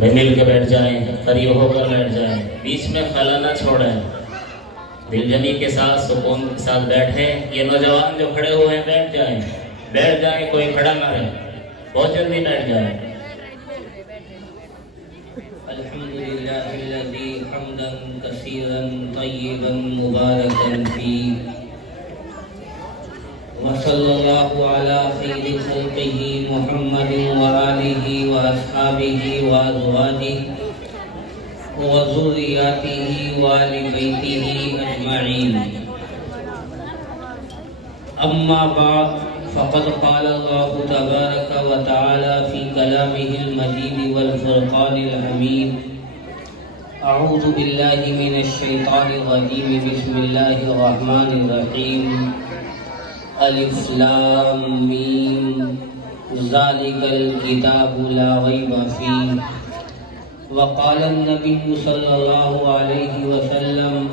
میں مل کے بیٹھ جائیں، قریب ہو کر بیٹھ جائیں، بیچ میں خلا نہ چھوڑیں، دل جمی کے ساتھ سکون کے ساتھ بیٹھیں۔ یہ نوجوان جو کھڑے ہوئے ہیں بیٹھ جائیں، کوئی کھڑا نہ رہے، بہت جلدی بیٹھ جائیں۔ الحمدللہ الذی حمدا کثیرا طیبا مبارکا فیہ، وصلی اللہ علی خیر خلقہ محمد وآلہ واصحابہ وازواجہ وذریاتہ وآل بیتہ اجمعین۔ اما بعد فقد قال اللہ تبارک و تعالی فی کلامہ المجید والفرقان الحمید۔ اعوذ باللہ من الشیطان الرجیم، بسم اللہ الرحمن الرحیم۔ الف لام میم ذالک الکتاب لا ریب فیہ۔ وقال النبی صلی اللہ علیہ وسلم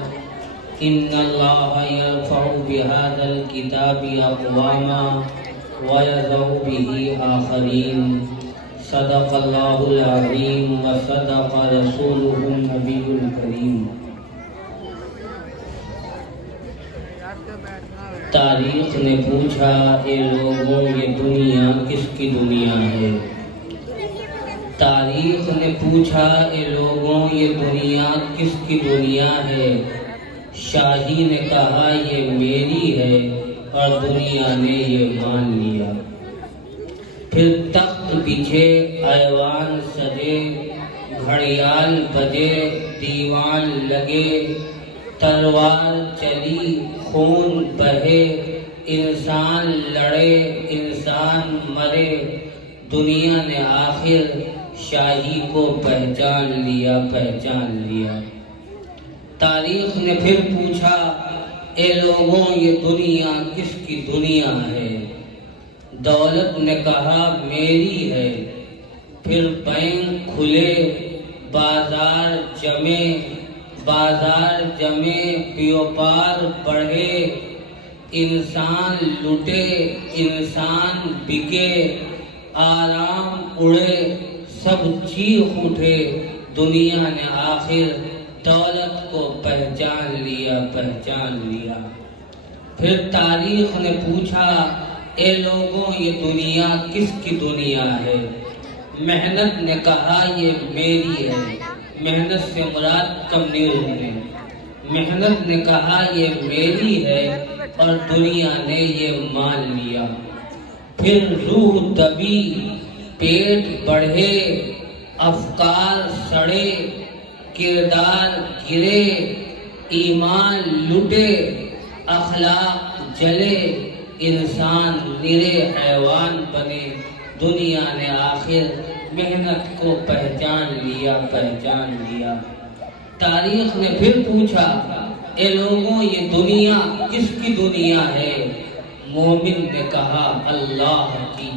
ان اللہ یرفع بہذا الکتاب اقواما ویضع بہ آخرین۔ صدق اللہ العظیم وصدق رسولہ النبی الکریم۔ تاریخ نے پوچھا اے لوگوں یہ دنیا کس کی دنیا ہے؟ تاریخ نے پوچھا اے لوگوں یہ دنیا کس کی دنیا ہے؟ شاہی نے کہا یہ میری ہے، اور دنیا نے یہ مان لیا۔ پھر تخت بچھے، ایوان سجے، گھڑیال بجے، دیوان لگے، تلوار چلی، خون بہے، انسان لڑے، انسان مرے، دنیا نے آخر شاہی کو پہچان لیا۔ تاریخ نے پھر پوچھا اے لوگوں یہ دنیا کس کی دنیا ہے؟ دولت نے کہا میری ہے۔ پھر بینک کھلے، بازار جمے، بیوپار بڑھے، انسان لٹے، انسان بکے، آرام اڑے، سب چیخ اٹھے، دنیا نے آخر دولت کو پہچان لیا۔ پھر تاریخ نے پوچھا اے لوگوں یہ دنیا کس کی دنیا ہے؟ محنت نے کہا یہ میری ہے۔ محنت سے مراد کم نیوز نے، محنت نے کہا یہ میری ہے، اور دنیا نے یہ مان لیا۔ پھر روح دبی، پیٹ بڑھے، افکار سڑے، کردار گرے، ایمان لٹے، اخلاق جلے، انسان نرے حیوان بنے، دنیا نے آخر محنت کو پہچان لیا۔ تاریخ نے پھر پوچھا اے لوگوں یہ دنیا کس کی دنیا ہے؟ مومن نے کہا اللہ کی۔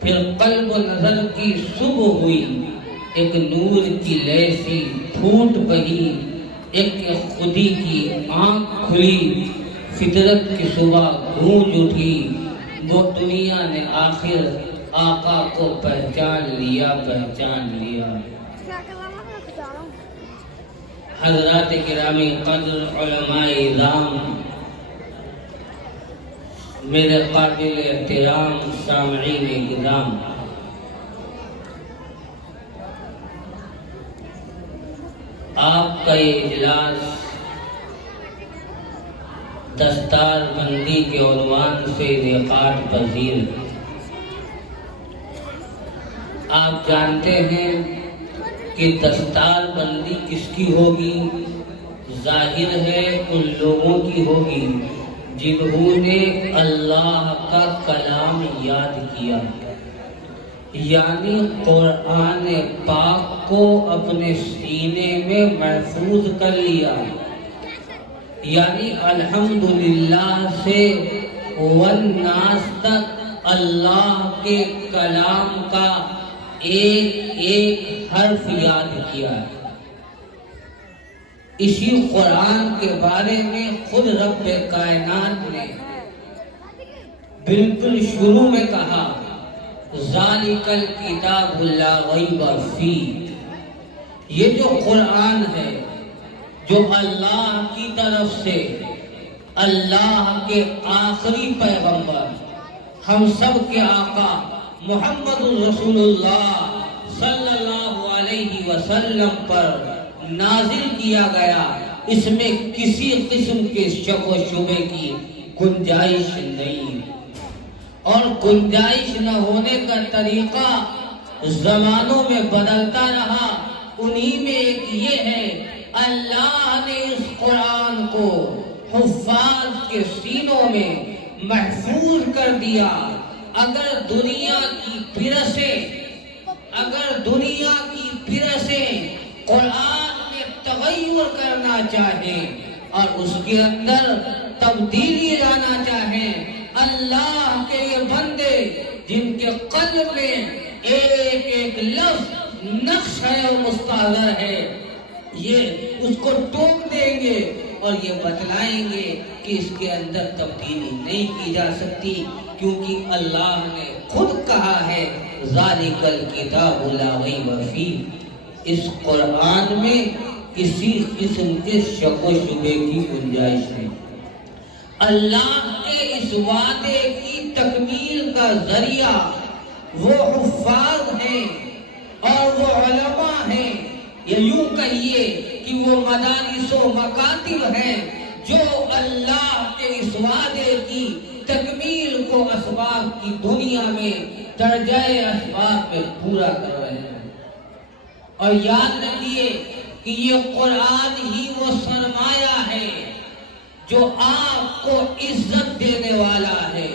پھر قلب و نظر کی صبح ہوئی، ایک نور کی لیسی پھوٹ بہی، ایک خودی کی آنکھ کھلی، فطرت کی صبح گونج اٹھی، وہ دنیا نے آخر آقا کو پہچان لیا۔ حضرات کرام قدر، علماء اعظام، میرے قابل احترام سامعین کرام، آپ کا یہ اجلاس دستار بندی کے عنوان سے انعقاد پذیر۔ آپ جانتے ہیں کہ دستار بندی کس کی ہوگی؟ ظاہر ہے ان لوگوں کی ہوگی جنہوں نے اللہ کا کلام یاد کیا، یعنی قرآن پاک کو اپنے سینے میں محفوظ کر لیا، یعنی الحمدللہ سے والناس تک اللہ کے کلام کا ایک حرف یاد کیا۔ اسی قرآن کے بارے میں خود رب کائنات نے بالکل شروع میں کہا ذالک الکتاب لا ریب فیہ، یہ جو قرآن ہے جو اللہ کی طرف سے اللہ کے آخری پیغمبر ہم سب کے آقا محمد رسول اللہ صلی اللہ علیہ وسلم پر نازل کیا گیا، اس میں کسی قسم کے شک و شبے کی گنجائش نہیں، اور گنجائش نہ ہونے کا طریقہ زمانوں میں بدلتا رہا۔ انہی میں ایک یہ ہے، اللہ نے اس قرآن کو حفاظ کے سینوں میں محفوظ کر دیا۔ اگر دنیا کی پرسیں قرآن میں تغیر کرنا چاہیں اور اس کے اندر تبدیلی لانا چاہیں، اللہ کے یہ بندے جن کے قلب میں ایک ایک لفظ نقش ہے اور مستحضر ہے، یہ اس کو ٹوک دیں گے اور یہ بتلائیں گے کہ اس کے اندر تبدیلی نہیں کی جا سکتی، کیونکہ اللہ نے خود کہا ہے ذالک الکتاب لا ریب فیہ، اس قرآن میں کسی قسم کے شک و شبے کی گنجائش نہیں۔ اللہ کے اس وعدے کی تکمیل کا ذریعہ وہ حفاظ ہیں اور وہ علماء ہیں، یا یوں کہیے کہ وہ مدارس و مکاتب ہیں جو اللہ کے اس وعدے کی تکمیل کو اسباب کی دنیا میں درجہ اسباب میں پورا کر رہے ہیں۔ اور یاد رکھیے کہ یہ قرآن ہی وہ سرمایہ ہے جو آپ کو عزت دینے والا ہے،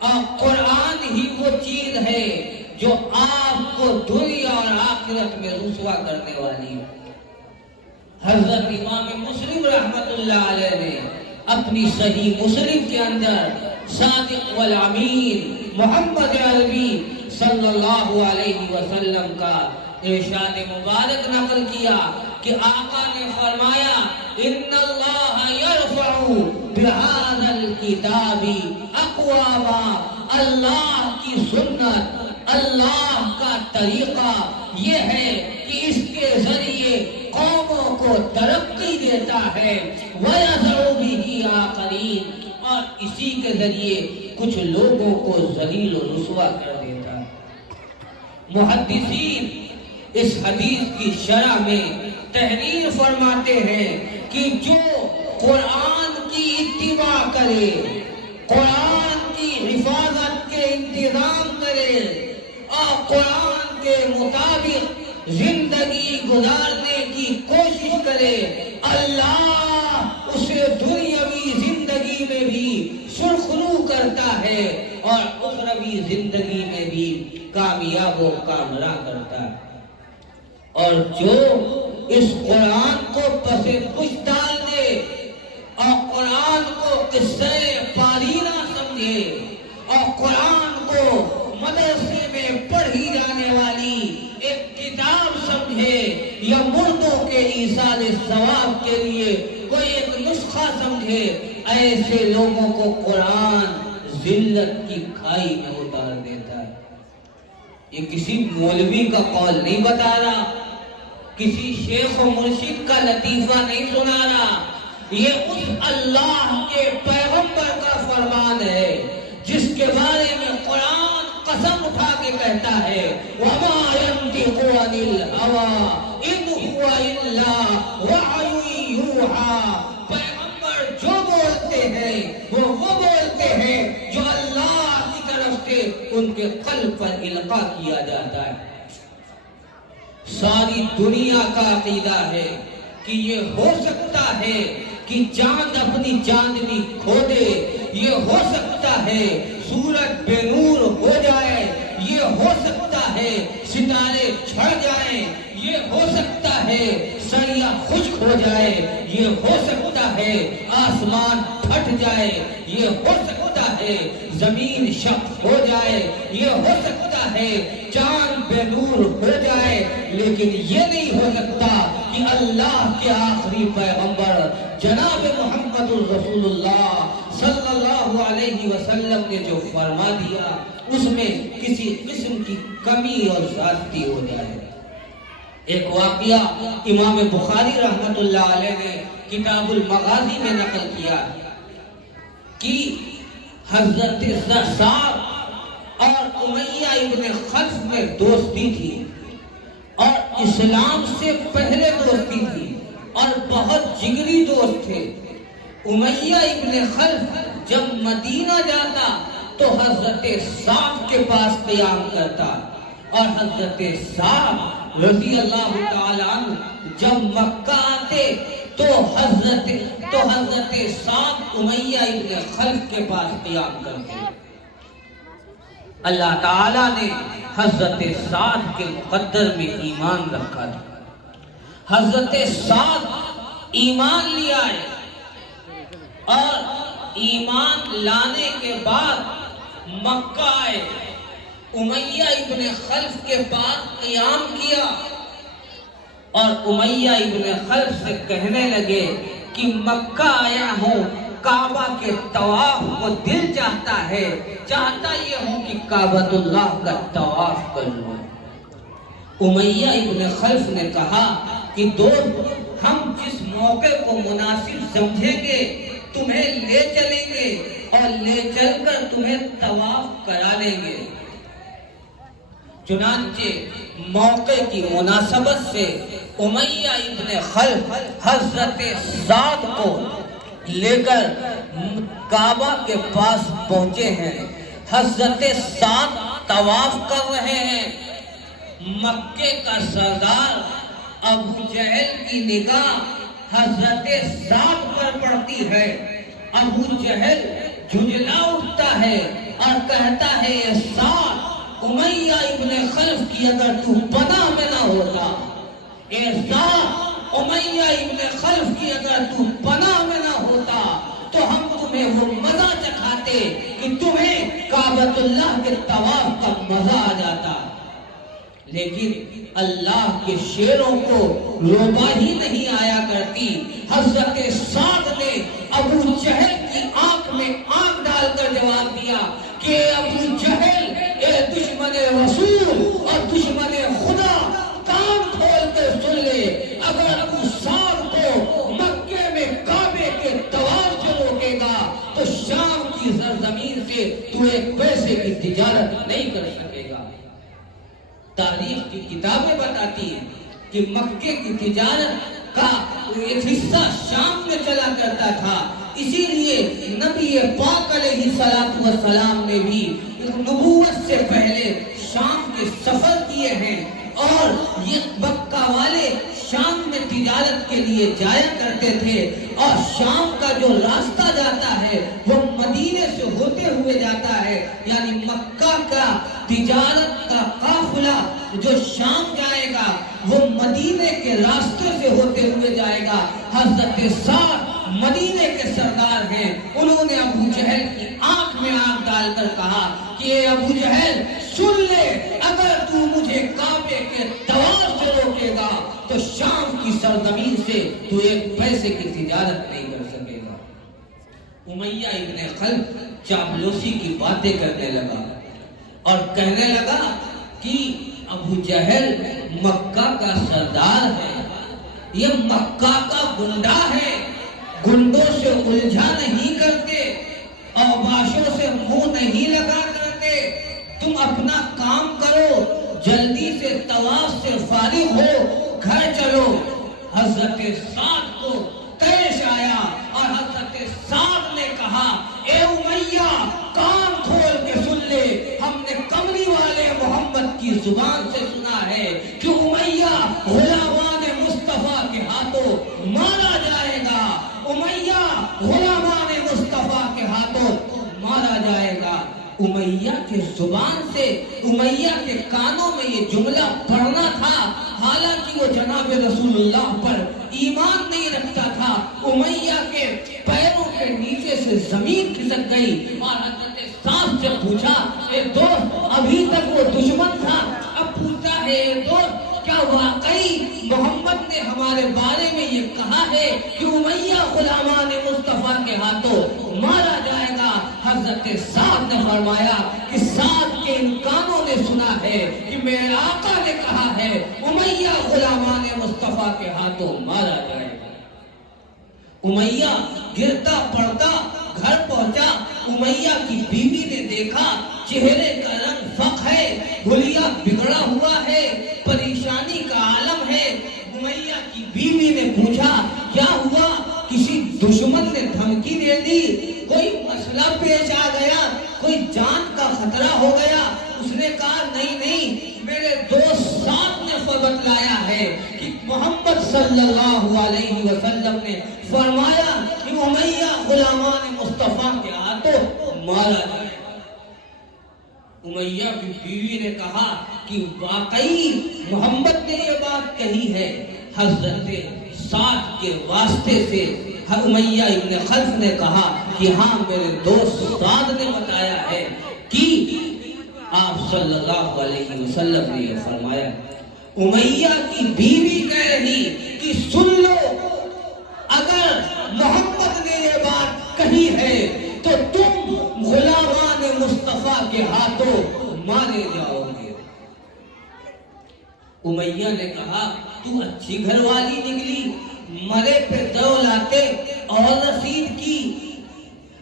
اور قرآن ہی وہ چیز ہے جو آپ کو دنیا اور آخرت میں رسوا کرنے والی ہے۔ حضرت امام مسلم رحمت اللہ علیہ نے اپنی صحیح مسلم کے اندر صادق والامین محمد عربی صلی اللہ علیہ وسلم کا ارشاد مبارک نقل کیا کہ آقا نے فرمایا ان اللہ یرفع بہذا الکتاب اقواما، اللہ کی سنت، اللہ کا طریقہ یہ ہے کہ اس کے ذریعے قوموں کو ترقی دیتا ہے، وَيَذَرُ بِهِ آخَرِينَ، اور اسی کے ذریعے کچھ لوگوں کو ذلیل و رسوا کر دیتا ہے۔ محدثین اس حدیث کی شرح میں تحریر فرماتے ہیں کہ جو قرآن کی اتباع کرے، قرآن کی حفاظت کے انتظام کرے اور قرآن کے مطابق زندگی گزارنے کی کوشش کرے، اللہ اسے دنیاوی زندگی میں بھی سرخرو کرتا ہے اور اخروی زندگی میں بھی کامیاب و کامران کرتا ہے۔ اور جو اس قرآن کو پس پش ڈال دے اور قرآن کو قصہ پارینہ سمجھے اور قرآن کو مدرسے میں پڑھی جانے والی ایک کتاب سمجھے یا مردوں کے ایصال ثواب کے لیے کوئی ایک نسخہ سمجھے، ایسے لوگوں کو قرآن ذلت کی کھائی میں اتار دیتا ہے۔ یہ کسی مولوی کا قول نہیں بتا رہا، کسی شیخ و مرشد کا لطیفہ نہیں سنا رہا، یہ اس اللہ کے پیغمبر کا فرمان ہے جس کے بارے میں قرآن قسم اٹھا کے کہتا ہے وَمَا يَنْطِقُ عَنِ الْهَوَىٰ إِنْ هُوَ إِلَّا وَحْيٌ يُوحَىٰ، پیغمبر جو بولتے ہیں وہ بولتے ہیں جو اللہ کی طرف سے ان کے قلب پر القاء کیا جاتا ہے۔ ساری دنیا کا عقیدہ ہے کہ یہ ہو سکتا ہے کہ چاند اپنی چاندنی کھو دے، یہ ہو سکتا ہے سورج بے نور ہو جائے، یہ ہو سکتا ہے ستارے چھڑ جائیں، یہ ہو سکتا ہے سریا خشک ہو جائے، یہ ہو سکتا ہے آسمان پھٹ جائے، یہ ہو سکتا ہے زمین شق ہو جائے، یہ ہو سکتا ہے چاند بے نور ہو جائے، لیکن یہ نہیں ہو سکتا کہ اللہ کے آخری پیغمبر جناب محمد رسول اللہ صلی اللہ علیہ وسلم نے جو فرما دیا اس میں کسی قسم کی کمی اور زیادتی ہو جائے۔ ایک واقعہ امام بخاری رحمت اللہ علیہ نے کتاب المغازی میں نقل کیا کہ حضرت سعد اور امیہ ابن خلف میں دوستی تھی اور اسلام سے پہلے دوستی تھی اور بہت جگری دوست تھے۔ امیہ ابن خلف جب مدینہ جاتا تو حضرت سعد کے پاس قیام کرتا اور حضرت سعد رضی اللہ تعالی عنہ جب مکہ آتے تو حضرت سعد امیہ ابن خلف کے پاس قیام کرتے۔ اللہ تعالیٰ نے حضرت سعد کے مقدر میں ایمان رکھا تھا۔ حضرت سعد ایمان لے آئے اور ایمان لانے کے بعد مکہ آئے، امیہ ابن خلف کے پاس قیام کیا اور امیہ ابن خلف سے کہنے لگے کہ مکہ آیا ہوں، کعبہ کے طواف کو دل چاہتا ہے، چاہتا یہ ہوں کہ کعبۃ اللہ کا طواف کر لوں۔ امیہ ابن خلف نے کہا کہ دوست، ہم جس موقع کو مناسب سمجھیں گے تمہیں لے چلیں گے اور لے چل کر تمہیں طواف کرا لیں گے۔ چنانچہ موقع کی مناسبت سے امیہ ابن خلف حضرت سعد کو لے کر کعبہ کے پاس پہنچے ہیں۔ حضرت سعد طواف کر رہے ہیں۔ مکے کا سردار ابو جہل کی نگاہ حضرت سعد پر پڑتی ہے۔ ابو جہل جھنجلا اٹھتا ہے اور کہتا ہے، اے سعد، امیہ ابن خلف کی اگر تو پناہ میں نہ ہوتا، اے سعد، امیہ ابن خلف کی اگر تو پناہ میں نہ ہوتا تو ہم تمہیں وہ مزہ چکھاتے کہ تمہیں کعبۃ اللہ کے طواف کا مزہ آ جاتا۔ لیکن اللہ کے شیروں کو روباہی نہیں آیا کرتی۔ حضرت سعد نے ابو جہل کی آنکھ میں آنکھ ڈال کر جواب دیا کہ ابو جہل، اے دشمن رسول اور دشمن خدا، کان کھول کر سن لے، اگر ابو سعد کو مکے میں کعبے کے طواف سے روکے گا تو شام کی سرزمین سے تو ایک پیسے کی تجارت نہیں کر سکے گا۔ تاریخ کی کتابیں بتاتی ہیں کہ مکے کی تجارت کا ایک حصہ شام میں چلا کرتا تھا، اسی لیے نبی پاک علیہ السلام نے بھی نبوت سے پہلے شام کے سفر کیے ہیں اور یہ مکہ والے شام میں تجارت کے لیے جایا کرتے تھے اور شام کا جو راستہ جاتا ہے وہ مدینے سے ہوتے ہوئے جاتا ہے، یعنی مکہ کا تجارت کا قافلہ جو شام جائے گا وہ مدینے کے راستے سے ہوتے ہوئے جائے گا۔ حضرت سعد مدینے کے سردار ہیں، انہوں نے ابو جہل کی آنکھ میں آنکھ ڈال کر کہا کہ اے ابو جہل، سن لے، اگر تو مجھے کعبے کے طواف سے روکے گا تو شام کی سرزمین سے تو ایک پیسے کی تجارت نہیں کر سکے گا۔ امیہ ابن خلف چاپلوسی کی باتیں کرنے لگا اور کہنے لگا کہ ابو جہل مکہ کا سردار ہے، یہ مکہ کا گنڈا ہے، گنڈوں سے الجھا نہیں کرتے، اوباشوں سے منہ نہیں لگا کرتے، تم اپنا کام کرو، جلدی سے طواف سے فارغ ہو، گھر چلو۔ حضرت سعد کو طیش آیا اور حضرت سعد نے کہا، اے امیہ، کان کھول کے سن لے، ہم نے کمری والے محمد کی زبان سے سنا ہے کہ امیہ غلامان مصطفیٰ کے ہاتھوں مارا جائے گا، امیہ غلامان مصطفیٰ کے ہاتھوں مارا جائے گا۔ امیہ کے زبان سے، امیہ کے کانوں میں یہ جملہ پڑھنا تھا، حالانکہ وہ جناب رسول اللہ پر ایمان نہیں رکھتا تھا۔ امیہ کے پیروں کے نیچے سے زمین کھسک گئی اور حضرت سعد سے پوچھا، اے دوست، ابھی تک وہ دشمن تھا، اب پوچھتا ہے، اے دوست، کیا واقعی محمد نے ہمارے بارے میں یہ کہا ہے کہ امیہ غلامان مصطفیٰ کے ہاتھوں مارا جائے گا؟ حضرت سعد نے فرمایا کہ سعد آپ کے ان کانوں نے سنا ہے کہ میرے آقا نے کہا ہے امیہ غلامان مصطفیٰ کے ہاتھوں مارا جائے گا۔ امیہ گرتا پڑتا گھر پہنچا، امیہ کی بیوی نے دیکھا چہرے کا رنگ فق ہے، حلیہ بگڑا ہوا ہے، پریشانی کا عالم ہے۔ امیہ کی بیوی نے پوچھا کیا ہوا؟ کسی دشمن نے دھمکی دے دی، کوئی مسئلہ پیش آ گیا، کوئی جان کا خطرہ ہو گیا؟ اس نے کہا نہیں، میرے دوست ساتھ نے بتلایا ہے کہ محمد صلی اللہ علیہ وسلم نے فرمایا کہ امیہ غلامان مصطفیٰ کے ہاتھوں مارا جائے۔ امیہ کی بیوی نے کہا کہ واقعی محمد نے یہ بات کہی ہے۔ حضرت سعد کے واسطے سے امیہ ابن خلف نے کہا کہ ہاں میرے دوست سعد نے بتایا ہے کہ آپ صلی اللہ علیہ وسلم نے یہ فرمایا۔ امیہ کی بیوی کہہ رہی کہ سن لو، اگر محمد نے یہ بات کہی ہے تو تم غلامان مصطفیٰ کے ہاتھوں مارے جاؤ گے۔ امیہ نے کہا تو اچھی گھر والی نکلی، مرے پہ دو لاتے اور رسید کی۔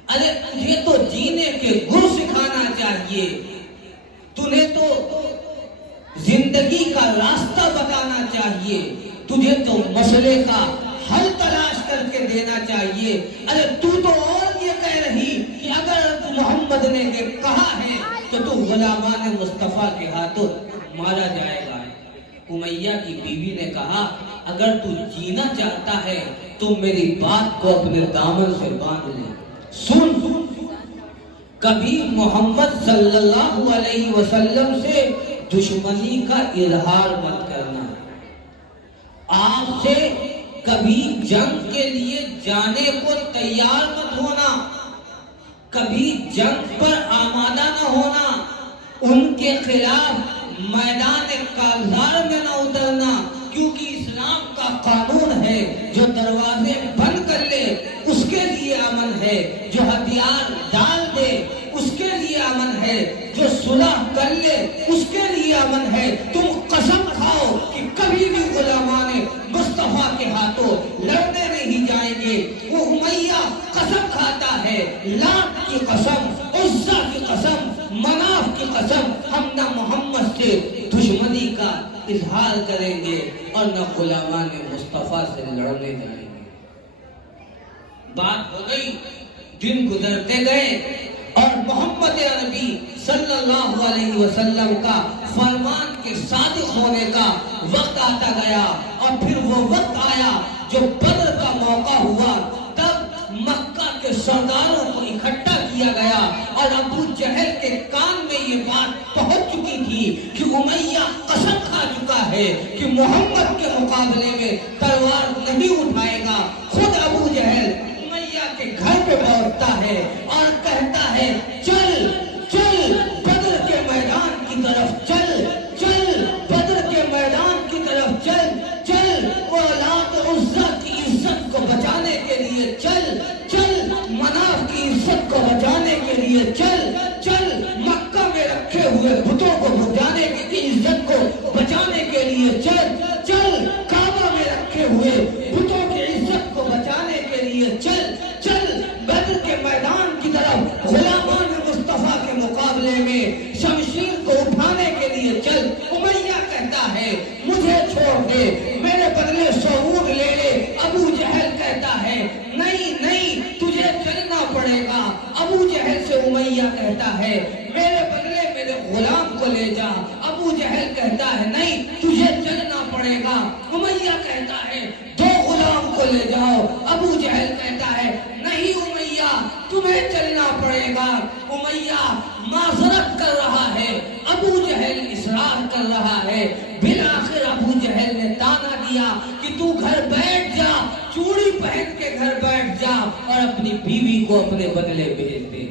ارے تجھے تو جینے کے گر سکھانا چاہیے، تجھے تو زندگی کا راستہ بتانا چاہیے، تجھے تو مسئلے کا حل تلاش کر کے دینا چاہیے۔ ارے تو اور یہ کہہ رہی کہ اگر محمد نے یہ کہا ہے تو تو غلامان مصطفیٰ کے ہاتھوں مارا جائے گا۔ امیہ کی بیوی نے کہا اگر تو جینا چاہتا ہے تو میری بات کو اپنے دامن سے باندھ لے۔ سن، کبھی محمد صلی اللہ علیہ وسلم سے دشمنی کا اظہار مت کرنا، آپ سے کبھی جنگ کے لیے جانے کو تیار مت ہونا، کبھی جنگ پر آمادہ نہ ہونا، ان کے خلاف میدان کارزار میں نہ اترنا، کیونکہ اسلام کا قانون ہے جو دروازے بند کر لے اس کے لیے امن ہے، جو ہتھیار ڈال دے اس کے لیے امن ہے، جو صلح کر لے اس کے لیے امن ہے۔ تم قسم کھاؤ کہ کبھی بھی غلامان مصطفیٰ کے ہاتھوں لڑنے نہیں جائیں گے۔ وہ امیہ قسم کھاتا ہے، لات کی قسم، عزا کی قسم، مناف کی قسم، ہم نہ محمد سے دشمنی کا اظہار کریں گے اور نہ غلامان مصطفیٰ سے لڑنے جائیں گے۔ بات ہو گئی، دن گزرتے گئے اور محمد عربی صلی اللہ علیہ وسلم کا فرمان کے صادق ہونے کا وقت آتا گیا، اور پھر وہ وقت آیا جو بدر کا موقع ہوا۔ تب مکہ کے سرداروں کو اکٹھا کیا گیا اور ابو جہل کے کان میں یہ بات پہنچ چکی تھی کہ امیہ قسم کھا چکا ہے کہ محمد کے مقابلے میں تلوار نہیں اٹھائے گا۔ خود ابو جہل امیہ کے گھر پہ پہنچتا ہے اور کہتا ہے چل چل بدر کے میدان کی طرف چل، چل بدر کے میدان کی طرف چل، چل وہ لات عزا کی عزت کو بچانے کے لیے چل، چل مناف کی عزت کو بچانے کے لیے چل، چل مکہ میں رکھے ہوئے بتوں کو بچانے کی عزت کو بچانے کے لیے چل، چل کعبہ میں رکھے ہوئے بتوں کی عزت کو بچانے کے لیے چل، چل بدر کے میدان کی طرف غلامان مصطفیٰ کے مقابلے میں شمشیر کو اٹھانے کے لیے چل۔ امیہ کہتا ہے مجھے چھوڑ دے، میرے بدلے شعور لے لے۔ ابو جہل کہتا ہے نہیں نہیں تجھے چلنا پڑے گا۔ ابو جہل سے امیہ کہتا ہے میرے بدلے میرے غلام کو لے جا۔ ابو جہل کہتا ہے نہیں تجھے چلنا پڑے گا۔ امیہ کہتا ہے دو غلام کو لے جاؤ۔ ابو جہل کہتا ہے نہیں امیہ تمہیں چلنا پڑے گا۔ امیہ معذرت کر رہا ہے، ابو جہل اصرار کر رہا ہے۔ بالآخر ابو جہل نے تانا دیا کہ تو گھر بیٹھ جا، چوڑی پہن کے گھر بیٹھ جا اور اپنی بیوی کو اپنے بدلے بھیج دے۔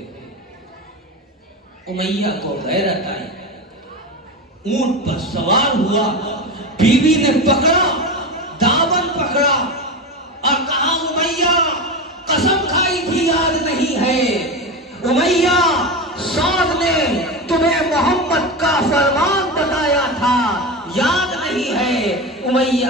امیہ کو غیرت آئی، اونٹ پر سوار ہوا، بیوی نے پکڑا، دامن پکڑا اور کہا امیہ قسم کھائی تھی یاد نہیں ہے؟ امیہ سعد نے تمہیں محمد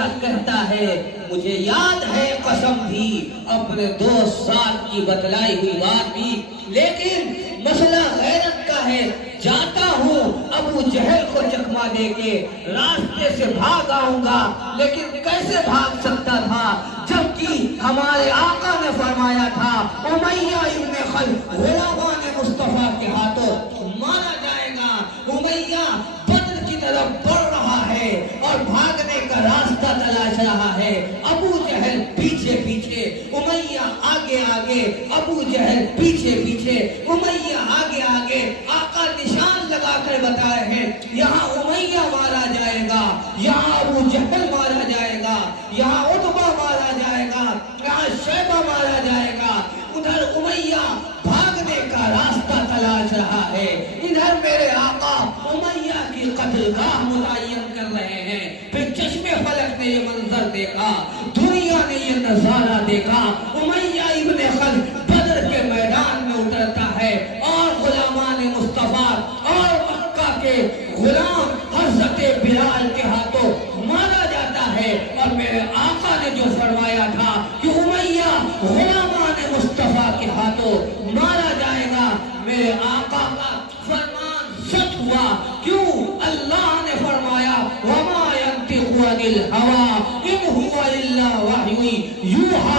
ساتھ کہتا ہے مجھے یاد ہے قسم بھی اپنے دوست ساتھ کی بتلائی ہوئی بات بھی، لیکن مسئلہ غیرت کا ہے، جاتا ہوں ابو جہل کو چکما دے کے راستے سے بھاگ آؤں گا، لیکن کیسے بھاگ سکتا تھا جبکہ ہمارے آقا نے فرمایا تھا امیہ ابن خلف غلامان مصطفیٰ کے ہاتھوں مارا جائے گا۔ امیہ بدر کی طرف بڑھ رہا ہے اور بھاگنے کا راستہ تلاش رہا ہے، ابو جہل پیچھے پیچھے، امیہ آگے آگے، ابو جہل پیچھے پیچھے، امیہ آگے آگے۔ آقا نشان لگا کر بتائے ہیں یہاں امیہ مارا جائے گا، یہاں ابو جہل مارا جائے گا، یہاں عتبہ مارا جائے گا، یہاں شیبہ مارا جائے گا۔ ادھر امیہ بھاگنے کا راستہ تلاش رہا ہے، ادھر میرے آقا امیہ کی قتل گاہ متعین کر رہے ہیں۔ پھر چشمے فلک نے یہ منظر دیکھا، دنیا نے یہ نظارہ دیکھا، امیہ ابن خلف بدر کے میدان میں اترتا ہے اور غلامان مصطفیٰ اور مکہ کے غلام حضرت بلال کے ہاتھوں مارا جاتا ہے۔ اور میرے آقا نے جو فرمایا تھا کہ امیہ غلامان مصطفیٰ کے ہاتھوں مارا جائے گا، میرے آقا کا فرمان سچ ہوا۔ کیوں؟ اللہ نے فرمایا وما ينطق عن الهوى ان هو الا وحی یوحی،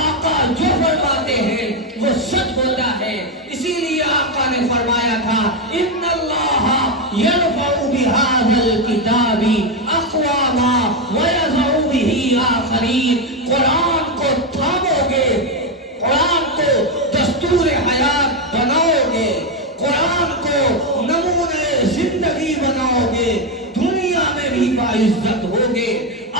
آقا جو فرماتے ہیں وہ سچ ہوتا ہے۔ اسی لیے آقا نے فرمایا تھا ان اللہ یرفع بهذا الکتاب اقواما ویضع به آخرین، قرآن کو تھامو گے، قرآن کو دستور حیات بناؤ گے، قرآن کو نمونے زندگی بناؤ گے، دنیا میں بھی باعزت ہوگے،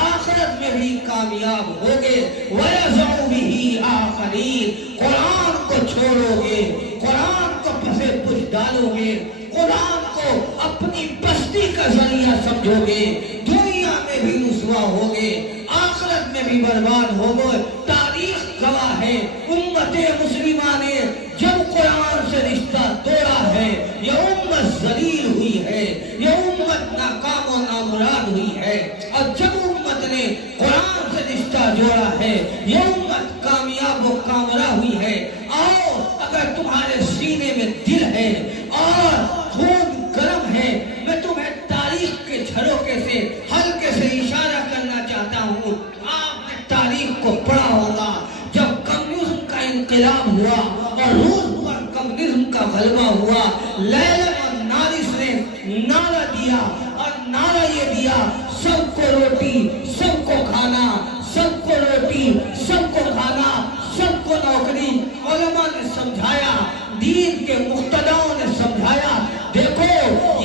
آخرت میں بھی کامیاب ہوگے۔ وَيَضَعُ بِهِ آخَرِينَ، قرآن کو چھوڑو گے، قرآن کو پسے پش ڈالو گے، قرآن کو اپنی بستی کا ذریعہ سمجھو گے، دنیا میں بھی رسوا ہوگے، آخرت میں بھی برباد ہوگے۔ تاریخ گواہ ہے امت مسلمہ نے جب قرآن سے رشتہ توڑا ہے، یہ امت ذلیل ہوئی ہے، یہ امت ناکام و نامراد ہوئی ہے، اور جب امت نے قرآن سے رشتہ جوڑا ہے یہ امت کامیاب و کامرہ ہوئی ہے۔ آؤ، اگر تمہارے سینے میں دل ہے اور خون گرم ہے، میں تمہیں تاریخ کے جھروکے سے ہلکے سے اشارہ کرنا چاہتا ہوں۔ آپ نے تاریخ کو پڑھا ہوگا، جب کمیونزم کا انقلاب ہوا اور روس پر کمیونزم کا غلبہ ہوا، لیلن اور نارس نے نعرہ دیا، اور نعرہ یہ دیا سب کو روٹی، سب کو کھانا، سب کو روٹی، سب کو کھانا، سب کو نوکری۔ علماء نے سمجھایا، دین کے مقتداؤں نے سمجھایا، دیکھو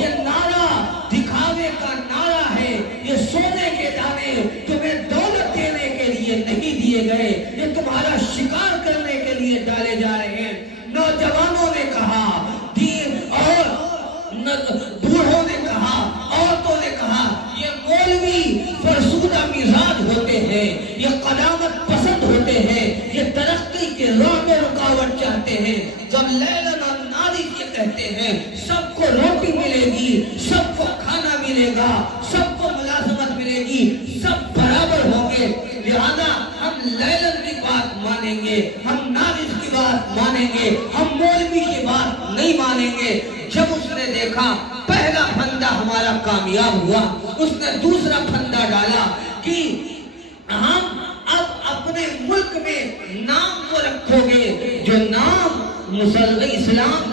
یہ نعرہ دکھاوے کا نعرہ ہے، یہ سونے کے دانے تمہیں دولت دینے کے لیے نہیں دیے گئے، یہ تمہارا شکار کرنے کے لیے ڈالے جا رہے ہیں۔ نوجوانوں نے کہا، دین اور بوڑھوں نے کہا، عورتوں نے کہا، یہ مولوی فرسودہ مزاج ہوتے ہیں، یہ قدامت پسند ہوتے ہیں، یہ ترقی کے راہ میں رکاوٹ چاہتے ہیں۔ جب لیلن اور نارس یہ کہتے ہیں سب کو روٹی ملے گی، سب کو کھانا ملے گا، سب کو ملازمت ملے گی، سب برابر ہوں گے، لہذا ہم لیلن کی بات مانیں گے، ہم نارس کی بات مانیں گے، ہم مولوی کی بات نہیں مانیں گے۔ جب اس نے دیکھا پہلا پھندا ہمارا کامیاب ہوا، اس نے دوسرا پھندا ڈالا کہ ہم اب اپنے ملک میں نام کو رکھو گے جو نام اسلام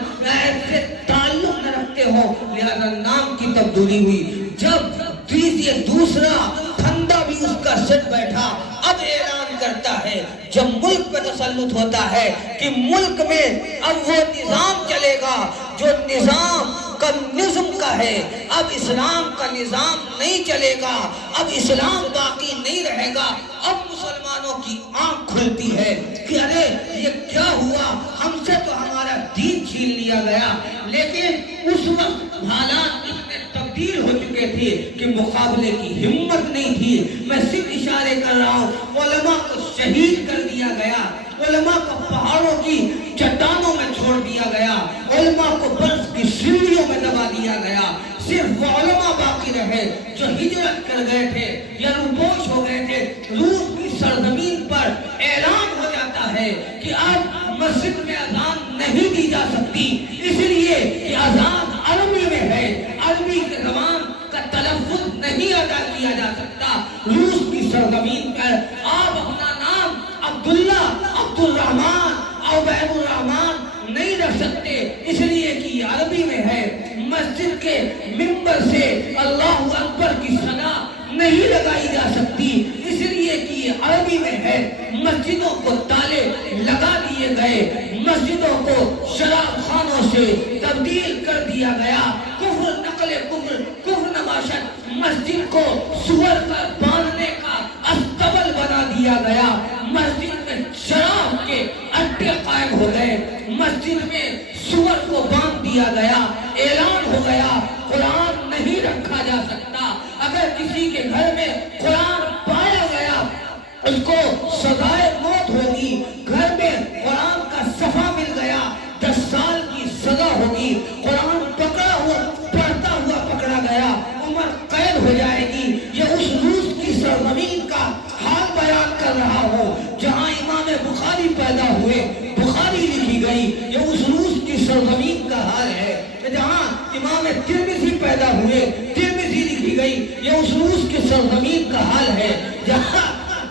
سے تعلق نہ رکھتے ہو، لہذا نام کی تبدیلی ہوئی۔ جب یہ دوسرا پھندا بھی اس کا سٹ بیٹھا، اب اعلان کرتا ہے جب ملک پہ تسلط ہوتا ہے کہ ملک میں اب وہ نظام چلے گا جو نظام کمیونزم کا ہے، اب اسلام کا نظام نہیں چلے گا، اب اسلام باقی نہیں رہے گا۔ اب مسلمانوں کی آنکھ کھلتی ہے کہ ارے یہ کیا ہوا، ہم سے تو ہمارا دین چھین لیا گیا۔ لیکن اس وقت حالات اتنے تبدیل ہو چکے تھے کہ مقابلے کی ہمت نہیں تھی۔ میں صرف اشارے کر رہا ہوں، علماء کو شہید کر دیا گیا، علماء کو پہاڑوں کی چٹانوں میں چھوڑ دیا گیا، علماء کو برف کی سیڑھیوں میں دبا دیا گیا، صرف علماء باقی رہے جو ہجرت کر گئے تھے یا روپوش ہو گئے تھے. روس کی سرزمین پر اعلان ہو جاتا ہے کہ اب مسجد میں اذان نہیں دی جا سکتی، اس لیے کہ اذان عربی میں ہے، عربی کے زبان کا تلفظ نہیں ادا کیا جا سکتا. روس کی سرزمین پر آپ اپنا نام عبداللہ، عبد الرحمن، عبید الرحمن نہیں رکھ سکتے، اس لیے کہ یہ عربی میں ہے. مسجد کے منبر سے اللہ اکبر کی صدا نہیں لگائی جا سکتی، اس لیے کہ یہ عربی میں ہے. مسجدوں کو تالے لگا دیے گئے، مسجدوں کو شراب خانوں سے تبدیل کر دیا گیا. کفر نقل کفر، کفر نباشت، مسجد کو سور کا باندھنے کا استبل بنا دیا گیا. مسجد میں شراب کے اڈے قائم ہو گئے، مسجد میں سور کو باندھ دیا گیا. اعلان ہو گیا قرآن نہیں رکھا جا سکتا. اگر کسی کے گھر میں قرآن پایا گیا اس کو سزائے موت ہوگی. گھر میں قرآن کا صفحہ مل گیا 10 سال کی سزا ہوگی. قرآن پکڑا ہوا پڑھتا ہوا پکڑا گیا عمر قید ہو جائے گی. یہ اس روس کی سرزمین کا حال بیان کر رہا ہوں جہاں امام بخاری پیدا ہوئے، بخاری لکھی گئی. یہ اس روس کی سرزمین کا حال ہے. جہاں امام ترمذی پیدا ہوئے، ترمذی لکھی گئی. یہ اس روس کی سرزمین کا حال ہے. جہاں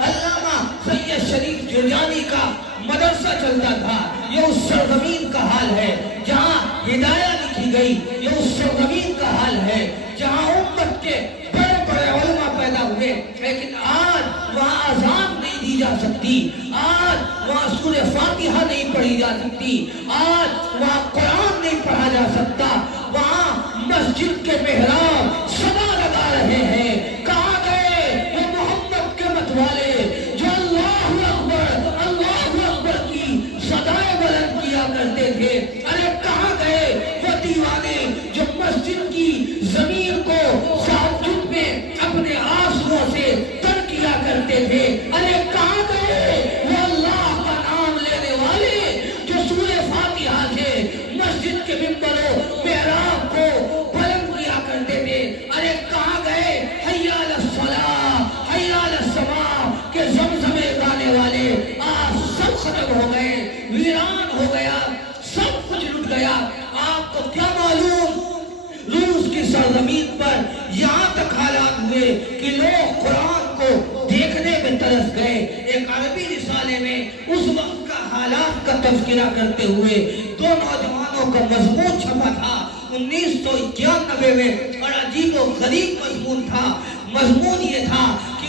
علامہ سید شریف جرجانی کا مدرسہ چلتا تھا، یہ اس سرزمین کا حال ہے. جہاں ہدایہ لکھی گئی، یہ اس سرزمین کا حال ہے. جہاں امت کے بڑے بڑے علماء پیدا ہوئے، لیکن آج وہاں اذان نہیں دی جا سکتی، آج وہاں سورہ فاتحہ نہیں پڑھی جا سکتی، آج وہاں قرآن نہیں پڑھا جا سکتا. وہاں مسجد کے محراب صدا لگا رہے ہیں. کہاں گئے وہ محمد کے مت والے جو اللہ اکبر کی صدائیں بلند کیا کرتے تھے؟ ارے کہاں گئے وہ دیوانے جو مسجد کی زمین کو تہجد میں اپنے آنسوؤں سے تر کیا کرتے تھے؟ ارے کہاں گئے وہ اللہ کا نام لینے والے جو سورہ فاتحہ سے مسجد کے منبروں محراب کو بلند کیا کرتے تھے؟ ارے کہاں گئے حی علی الصلاۃ، حی علی الصلاۃ کے زمزمے گانے والے؟ آج سب ختم ہو گئے، ویران ہو گیا، سب کچھ لٹ گیا. آپ کو کیا معلوم روس کی سرزمین پر یہاں تک حالات ہوئے کہ لوگ قرآن کو دیکھنے میں ترس گئے. ایک عربی رسالے میں اس وقت کا حالات کا تذکرہ کرتے ہوئے 2 نوجوانوں کا مضمون چھپا تھا 1991 میں. بڑا عجیب و غریب مضمون تھا. مضمون یہ تھا کہ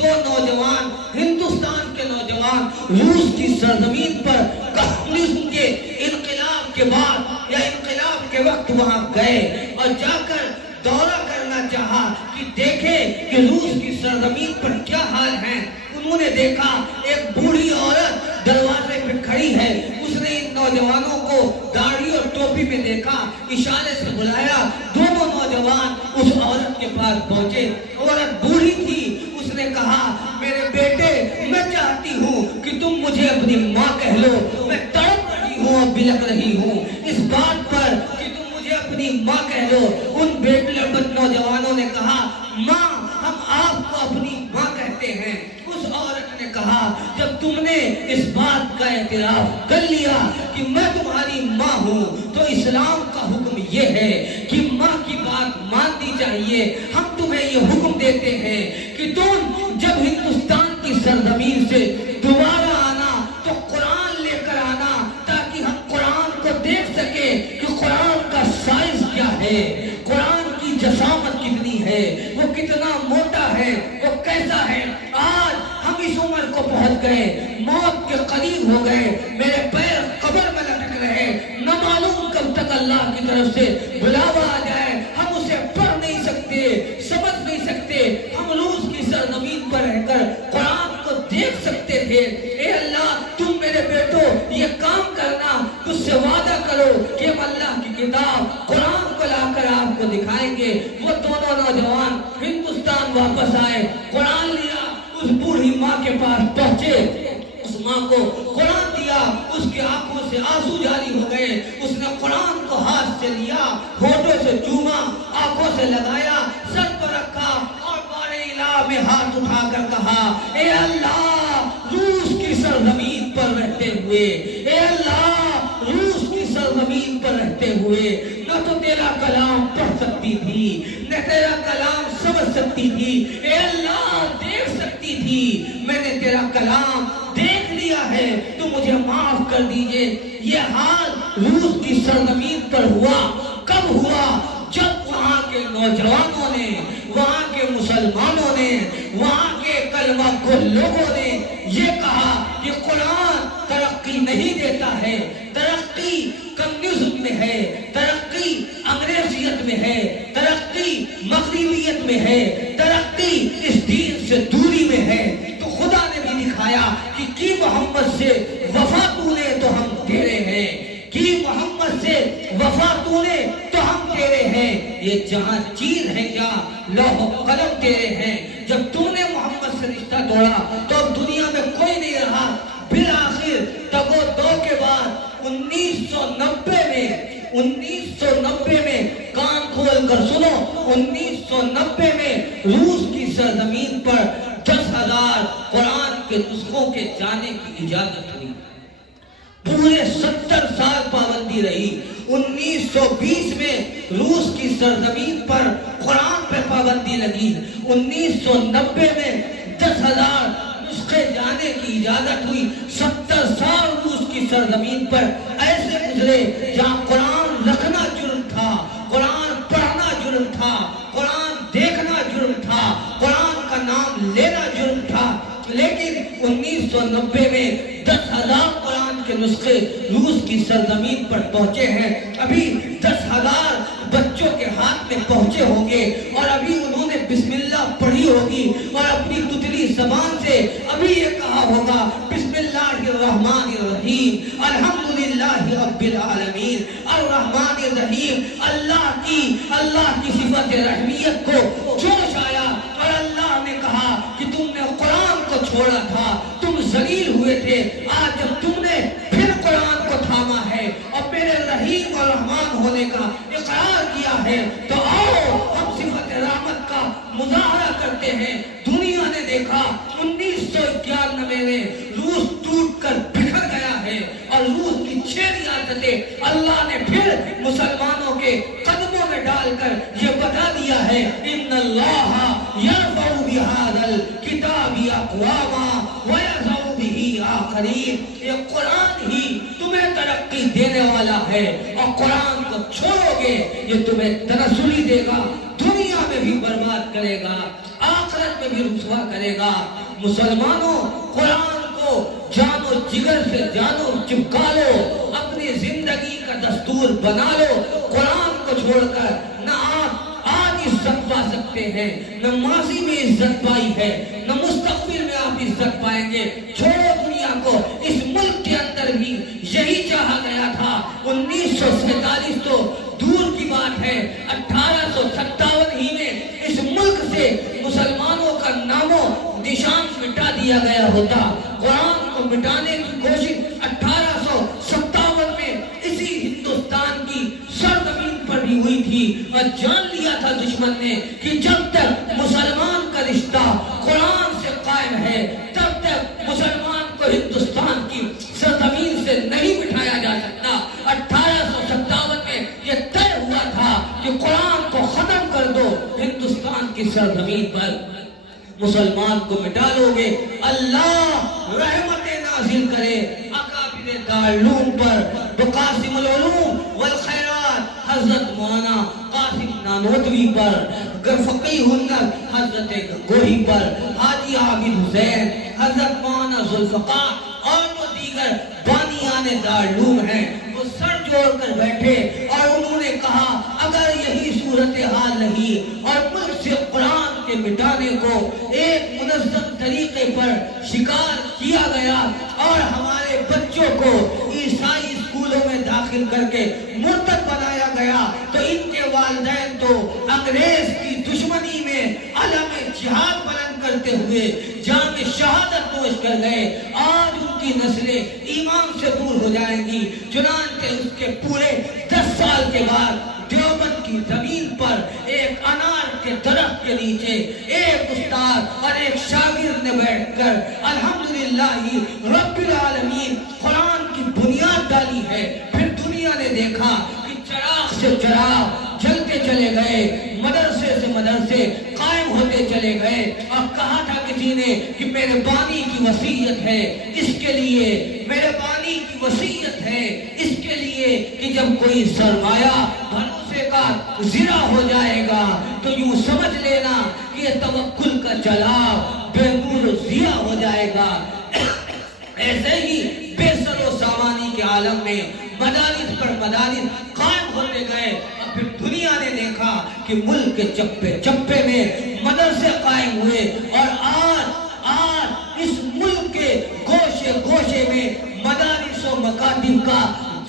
2 نوجوان، ہندوستان کے نوجوان روس کی سرزمین پر کمیونزم کے انقلاب کے بعد یا انقلاب کے وقت وہاں گئے اور جا کر دورہ کرنا چاہا کہ دیکھیں کہ روس کی سرزمین پر کیا حال ہے. انہوں نے دیکھا ایک بوڑھی عورت دروازے پہ کھڑی ہے. اس نے ان نوجوانوں کو داڑھی اور ٹوپی میں دیکھا، اشارے سے بلایا. دونوں نوجوان اس عورت کے پاس پہنچے. عورت بوڑھی تھی. اس نے کہا میرے بیٹے میں چاہتی ہوں کہ تم مجھے اپنی ماں کہہ لو. میں تڑپ رہی ہوں اور بلک رہی ہوں اس بات پر کہ تم مجھے اپنی ماں کہہ لو. ان بیٹے نوجوانوں نے کہا ماں ہم آپ کو اپنی ماں کہتے ہیں. اس عورت نے کہا جب تم نے اس بات کا اعتراف کر لیا کہ میں تمہاری ماں ہوں تو اسلام کا حکم یہ ہے کہ ماں کی بات ماننی چاہیے. ہم تمہیں یہ حکم دیتے ہیں کہ تم جب ہندوستان کی سرزمین سے دوبارہ آنا تو قرآن لے کر آنا تاکہ ہم قرآن کو دیکھ سکیں کہ قرآن کا سائز کیا ہے، قرآن کی جسامت کتنی ہے، وہ کتنا موٹا ہے، وہ کیسا ہے. آج ہم اس عمر کو پہنچ گئے، موت کے قریب ہو گئے، میرے پیر قبر میں لٹک رہے، نہ معلوم کب تک اللہ کی طرف سے بلاوا آ جائے. ہم اسے پڑھ نہیں سکتے، سمجھ نہیں سکتے. ہم روس کی سرزمین پر رہ کر قرآن کو دیکھ سکتے تھے. اے اللہ تم میرے بیٹو یہ کام کرنا، تجھ سے وعدہ کرو کہ ہم اللہ کی کتاب قرآن کو لا کر آپ کو دکھائیں گے. وہ دونوں نوجوان ہندوستان واپس آئے، قرآن لیا، اس بوڑھی ماں کے پاس پہنچے، اس ماں کو قرآن دیا. اس کی آنکھوں سے آنسو جاری ہو گئے. اس نے قرآن کو ہاتھ سے لیا، ہونٹوں سے چوما، آنکھوں سے لگایا، سر پر رکھا اور بارے الہ میں ہاتھ اٹھا کر کہا، اے اللہ روس کی سرزمین پر رہتے ہوئے، اے اللہ روس کی سرزمین پر رہتے ہوئے نہ تو تیرا کلام پڑھ سکتی تھی، نہ تیرا کلام سمجھ سکتی تھی، اے اللہ دیکھ سکتی تھی، میں نے تیرا کلام دیکھ لیا ہے، تو مجھے معاف کر دیجئے۔ یہ حال روس کی سرزمین پر ہوا، کب ہوا؟ جب وہاں کے نوجوانوں نے، وہاں کے مسلمانوں نے، وہاں کے کلمہ گو لوگوں نے یہ کہا کہ قرآن ترقی نہیں دیتا ہے، ترقی کمیونزم میں ہے، ترقی انگریزیت میں ہے، ترقی مغربیت میں ہے، ترقی اس دین سے دوری میں ہے۔ تو خدا نے بھی دکھایا کہ کی محمد سے وفا تو نے تو ہم تیرے ہیں، کی محمد سے وفا تو نے تو ہم تیرے ہیں۔ یہ جہاں چیز ہے کیا، لوح و قلم تیرے ہیں۔ جب تو نے محمد سے رشتہ توڑا تو اب دنیا میں کوئی نہیں رہا۔ بالآخر تگ و دو کے بعد 1990 میں کان کھول کر سنو، 1990 میں روس کی سرزمین پر 10,000 قرآن کے نسخوں کے جانے کی اجازت ہوئی۔ پورے 70 سال پابندی رہی۔ 1920 میں روس کی سرزمین پر قرآن پر پابندی لگی۔ 1990 میں 10,000 نسخے جانے کی اجازت ہوئی۔ 70 سال روس کی سرزمین پر ایسے گزرے جہاں قرآن رکھنا جرم تھا، قرآن پڑھنا جرم تھا، قرآن دیکھنا جرم تھا، قرآن کا نام لینا جرم تھا۔ لیکن 1990 میں 10,000 قرآن کے نسخے روس کی سرزمین پر پہنچے ہیں۔ ابھی 10,000 بچوں کے ہاتھ میں پہنچے ہوں گے اور ابھی انہوں نے بسم اللہ پڑھی ہوگی اور اپنی تتلی زبان سے ابھی یہ کہا ہوگا، بسم اللہ الرحمن الرحیم الحمدللہ رب العالمین الرحمن الرحیم۔ اللہ کی صفت رحمیت کو جوش آیا اور اللہ نے کہا کہ تم نے قرآن کو چھوڑا تھا، تم ذلیل ہوئے تھے، آج جب تم نے پھر قرآن کو تھاما ہے اور میرے رحیم اور رحمان ہونے کا اقرار کیا ہے، تو آؤ ہم صفت رحمت کا مظاہرہ کرتے ہیں۔ دنیا نے دیکھا 1991 میں روس ٹوٹ کر بکھر گیا ہے اور روس کی 6 ریاستیں اللہ نے پھر مسلمانوں کے قدموں میں ڈال کر یہ بتا دیا ہے، ان اللہ یرفع بہذا الکتاب اقواما ویضع بہ آخرین۔ یہ قرآن ہی تمہیں ترقی دینے والا ہے اور قرآن کو چھوڑو گے یہ تمہیں تنزلی دے گا، دنیا میں بھی برباد کرے گا، آخرت میں بھی رسوا کرے گا۔ مسلمانوں قرآن کو جان و جگر سے جانو چپکا لو، اپنی زندگی کا دستور بنا لو۔ قرآن کو چھوڑ کر نہ آپ آج عزت پا سکتے ہیں، نہ ماضی میں عزت پائی ہے، نہ مستقبل میں آپ عزت پائیں گے۔ چھوڑو دنیا کو، اس ملک کے اندر بھی یہی چاہا گیا تھا۔ 1947 تو دور کی بات ہے، 1857 ہی میں اس ملک سے مسلمانوں کا نام و نشان مٹا دیا گیا ہوتا۔ قرآن کو مٹانے کی کوشش 1857 میں اسی ہندوستان کی سرزمین پر بھی ہوئی تھی اور جان لیا تھا دشمن نے کہ جب تک مسلمان کا رشتہ قرآن سے قائم ہے تب تک مسلمان کو ہندوستان کی سرزمین سے نہیں بٹھایا جا سکتا۔ 1857 میں یہ طے ہوا تھا کہ قرآن کو ختم کر دو، ہندوستان کی سرزمین پر مسلمان کو مٹا لو گے، اللہ رحمتیں نازل کرے اکابر دارالعلوم پر، بقاسم العلوم والخیرات حضرت مولانا قاسم نانوتوی پر، فقیہ النصر حضرت گوہی پر، حاجی عابد حسین، حضرت مولانا ذوالفقار اور جو دیگر بانیان دارالعلوم ہیں، وہ سر جوڑ کر بیٹھے اور انہوں نے کہا اگر یہی صورتحال رہی اور ملک سے قرآن کے مٹانے کو ایک منظم طریقے پر شکار کیا گیا اور ہمارے بچوں کو عیسائی اسکولوں میں داخل کر کے مرتد بنایا گیا تو ان کے والدین تو انگریز کی دشمنی میں علم جہاد بلند کرتے ہوئے جان شہادت نوش کر گئے۔ آج ان کی نسلیں ایمان سے دور ہو جائیں گی۔ چنانچہ اس کے پورے 10 سال کے بعد دیوبند کی زمین پر ایک درخت کے نیچے ایک استاد اور ایک شاگرد نے بیٹھ کر الحمدللہ رب العالمین قرآن کی بنیاد ڈالی ہے. پھر دنیا نے دیکھا کہ چراغ سے چراغ جلتے چلے گئے، مدرسے سے مدرسے قائم ہوتے چلے گئے، اور کہا تھا کسی نے کہ میرے بانی کی وصیت ہے اس کے لیے، میرے بانی کی وصیت ہے اس کے لیے کہ جب کوئی سرمایہ بھروسے کا زرہ ہو جائے گا تو یوں سمجھ لینا کہ یہ توکل کا جلاؤ بے نور و ضیاء ہو جائے گا. ایسے ہی بے سر و سامانی کے عالم میں مدارس پر مدارس قائم ہوتے گئے، اور پھر دنیا نے دیکھا کہ ملک کے چپے چپے میں مدرسے قائم ہوئے، اور آج اس ملک کے گوشے گوشے میں مدارس و مکاتب کا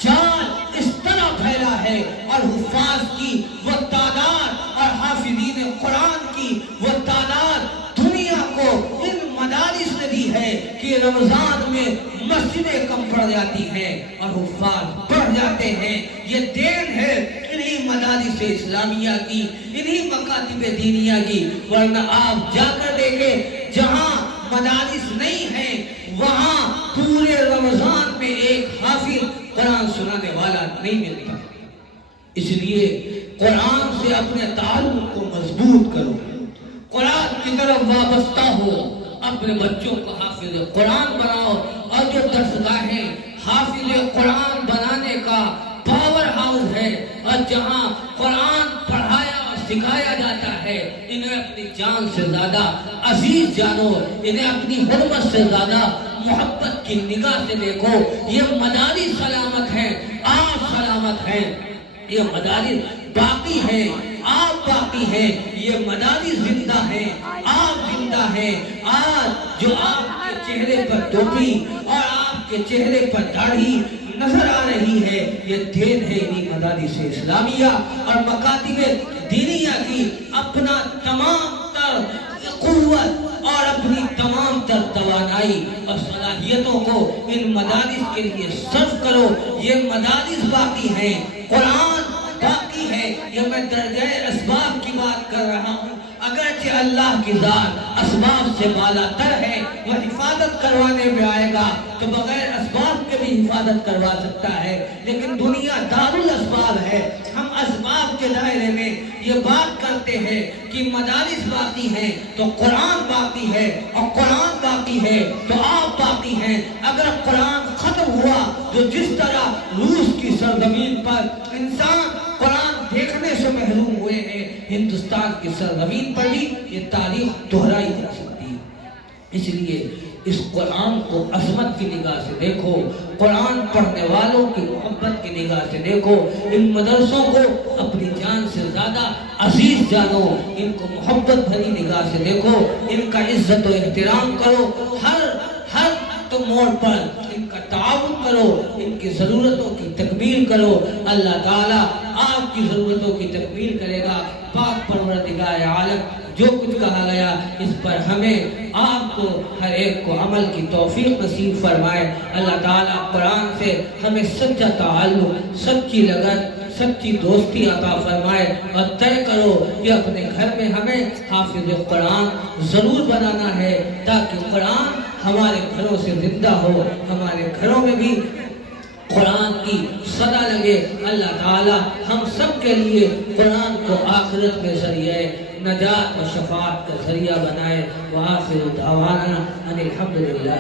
جال اس طرح پھیلا ہے، اور حفاظ کی وہ تعداد اور حافظین قرآن کی وہ تعداد دنیا کو ان مدارس نے دی ہے کہ رمضان میں مسجدیں کم پڑ جاتی ہیں اور حفاظ بڑھ جاتے ہیں. یہ دین ہے انہی مدارس اسلامیہ کی، انہی مکاتب دینیہ کی. ورنہ آپ جا کر دیکھیں جہاں مدارس نہیں ہیں وہاں پورے رمضان میں ایک حافظ قرآن سنانے والا نہیں ملتا. اس لیے قرآن سے اپنے تعلق کو مضبوط کرو، قرآن کی طرف وابستہ ہو، اپنے بچوں کو حافظ قرآن بناؤ. اور جو درسگاہیں حافظ قرآن بنانے کا پاور ہاؤس ہے اور جہاں قرآن پڑھایا اور سکھایا جاتا ہے، انہیں اپنی جان سے زیادہ عزیز جانو، انہیں اپنی حرمت سے زیادہ محبت کی نگاہ سے دیکھو. یہ مدارس سلامت ہیں، آپ سلامت ہیں، یہ مدارس باقی ہے، آپ باقی ہیں، یہ مدارس زندہ ہیں، آپ زندہ ہیں. آج جو آپ کے چہرے پر ٹوپی اور آپ کے چہرے پر داڑھی نظر آ رہی ہے، یہ دین ہے انہی مدارس اسلامیہ اور مکاتب دینیہ کی. اپنا تمام تر قوت اور اپنی تمام تر توانائی اور صلاحیتوں کو ان مدارس کے لیے صرف کرو. یہ مدارس باقی ہیں، قرآن باقی ہے. یہ میں درجہ اسباب کی بات کر رہا ہوں. اگرچہ اللہ کی ذات اسباب سے بالا تر ہے، وہ حفاظت کروانے میں آئے گا تو بغیر اسباب کے بھی حفاظت کروا سکتا ہے. لیکن دنیا دار الاسباب ہے. ہم اسباب کے دائرے میں یہ بات کرتے ہیں کہ مدارس باقی ہیں تو قرآن باقی ہے، اور قرآن باقی ہے تو آپ باقی ہیں. اگر قرآن ختم ہوا تو جس طرح روس کی سرزمین پر انسان قرآن دیکھنے سے محروم ہوئے ہیں، ہندوستان کی سرزمین پر بھی یہ تاریخ دہرائی جا سکتی ہے. اس لیے اس قرآن کو عظمت کی نگاہ سے دیکھو، قرآن پڑھنے والوں کی محبت کی نگاہ سے دیکھو. ان مدرسوں کو اپنی جان سے زیادہ عزیز جانو، ان کو محبت بھری نگاہ سے دیکھو، ان کا عزت و احترام کرو. ہر تو موڑ پر ان کا تعاون کرو، ان کی ضرورتوں کی تکمیل کرو. اللہ تعالیٰ آپ کی ضرورتوں کی تکمیل کرے گا. پاک پروردگار عالم جو کچھ کہا گیا اس پر ہمیں آپ کو ہر ایک کو عمل کی توفیق نصیب فرمائے. اللہ تعالیٰ قرآن سے ہمیں سچا تعلق، سچی لگن، سچی دوستی عطا فرمائے. اور طے کرو کہ اپنے گھر میں ہمیں حافظ قرآن ضرور بنانا ہے تاکہ قرآن ہمارے گھروں سے زندہ ہو، ہمارے گھروں میں بھی قرآن کی صدا لگے. اللہ تعالی ہم سب کے لیے قرآن کو آخرت میں ذریعہ نجات و شفاعت کا ذریعہ بنائے. وآخر دعوانا ان الحمدللہ.